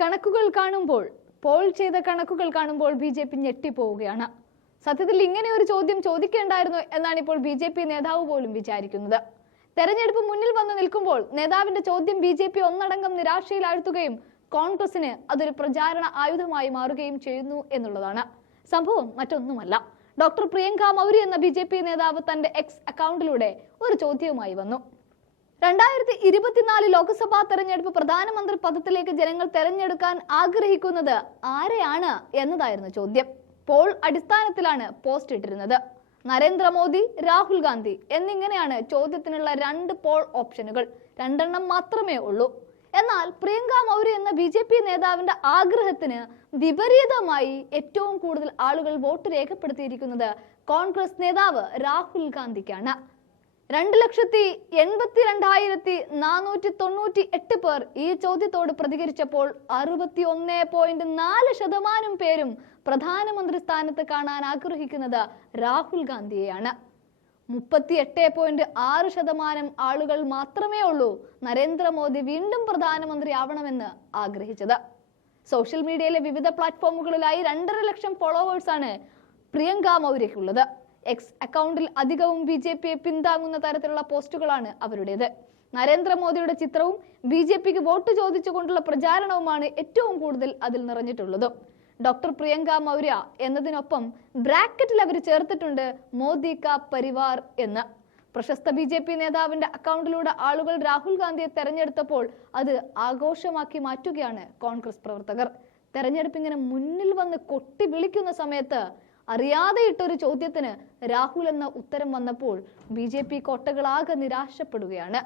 കണക്കുകൾ കാണുമ്പോൾ പോൾ ചെയ്ത കണക്കുകൾ കാണുമ്പോൾ ബിജെപി ഞെട്ടിപ്പോവുകയാണ്. സത്യത്തിൽ ഇങ്ങനെ ഒരു ചോദ്യം ചോദിക്കേണ്ടായിരുന്നു എന്നാണ് ഇപ്പോൾ ബിജെപി നേതാവ് പോലും വിചാരിക്കുന്നത്. തെരഞ്ഞെടുപ്പ് മുന്നിൽ വന്നു നിൽക്കുമ്പോൾ നേതാവിന്റെ ചോദ്യം ബിജെപി ഒന്നടങ്കം നിരാശയിലാഴ്ത്തുകയും കോൺഗ്രസിന് അതൊരു പ്രചാരണ ആയുധമായി മാറുകയും ചെയ്യുന്നു എന്നുള്ളതാണ്. സംഭവം മറ്റൊന്നുമല്ല. ഡോക്ടർ പ്രിയങ്ക മൗര്യ എന്ന ബിജെപി നേതാവ് തന്റെ എക്സ് അക്കൗണ്ടിലൂടെ ഒരു ചോദ്യവുമായി വന്നു. 2024 ലോക്സഭാ തെരഞ്ഞെടുപ്പ് പ്രധാനമന്ത്രി പദത്തിലേക്ക് ജനങ്ങൾ തെരഞ്ഞെടുക്കാൻ ആഗ്രഹിക്കുന്നത് ആരെയാണ് എന്നതായിരുന്നു ചോദ്യം. പോൾ അടിസ്ഥാനത്തിലാണ് പോസ്റ്റ് ഇട്ടിരുന്നത്. നരേന്ദ്രമോദി, രാഹുൽ ഗാന്ധി എന്നിങ്ങനെയാണ് ചോദ്യത്തിനുള്ള 2 പോൾ ഓപ്ഷനുകൾ. 2 എണ്ണം മാത്രമേ ഉള്ളൂ. എന്നാൽ പ്രിയങ്ക മൗര്യ എന്ന ബിജെപി നേതാവിന്റെ ആഗ്രഹത്തിന് വിപരീതമായി ഏറ്റവും കൂടുതൽ ആളുകൾ വോട്ട് രേഖപ്പെടുത്തിയിരിക്കുന്നത് കോൺഗ്രസ് നേതാവ് രാഹുൽ ഗാന്ധിക്കാണ്. 2,82,498 പേർ ഈ ചോദ്യത്തോട് പ്രതികരിച്ചപ്പോൾ 61.4% പേരും പ്രധാനമന്ത്രി സ്ഥാനത്ത് കാണാൻ ആഗ്രഹിക്കുന്നത് രാഹുൽ ഗാന്ധിയെയാണ്. 38.6% ആളുകൾ മാത്രമേ ഉള്ളൂ നരേന്ദ്രമോദി വീണ്ടും പ്രധാനമന്ത്രി ആവണമെന്ന് ആഗ്രഹിച്ചത്. സോഷ്യൽ മീഡിയയിലെ വിവിധ പ്ലാറ്റ്ഫോമുകളിലായി 2.5 ലക്ഷം ഫോളോവേഴ്സാണ് പ്രിയങ്ക മൗര്യയ്ക്കുള്ളത്. എക്സ് അക്കൗണ്ടിൽ അധികവും ബിജെപിയെ പിന്താങ്ങുന്ന തരത്തിലുള്ള പോസ്റ്റുകളാണ് അവരുടേത്. നരേന്ദ്രമോദിയുടെ ചിത്രവും ബിജെപിക്ക് വോട്ട് ചോദിച്ചുകൊണ്ടുള്ള പ്രചാരണവുമാണ് ഏറ്റവും കൂടുതൽ അതിൽ നിറഞ്ഞിട്ടുള്ളത്. ഡോക്ടർ പ്രിയങ്ക മൗര്യ എന്നതിനൊപ്പം ബ്രാക്കറ്റിൽ അവർ ചേർത്തിട്ടുണ്ട് മോദി കാ പരിവാർ എന്ന്. പ്രശസ്ത ബിജെപി നേതാവിന്റെ അക്കൗണ്ടിലൂടെ ആളുകൾ രാഹുൽ ഗാന്ധിയെ തെരഞ്ഞെടുത്തപ്പോൾ അത് ആഘോഷമാക്കി മാറ്റുകയാണ് കോൺഗ്രസ് പ്രവർത്തകർ. തെരഞ്ഞെടുപ്പ് ഇങ്ങനെ മുന്നിൽ വന്ന് കൊട്ടി വിളിക്കുന്ന സമയത്ത് അറിയാതെ ഇട്ടൊരു ചോദ്യത്തിന് രാഹുൽ എന്ന ഉത്തരം വന്നപ്പോൾ ബിജെപി കോട്ടകളാകെ നിരാശപ്പെടുകയാണ്.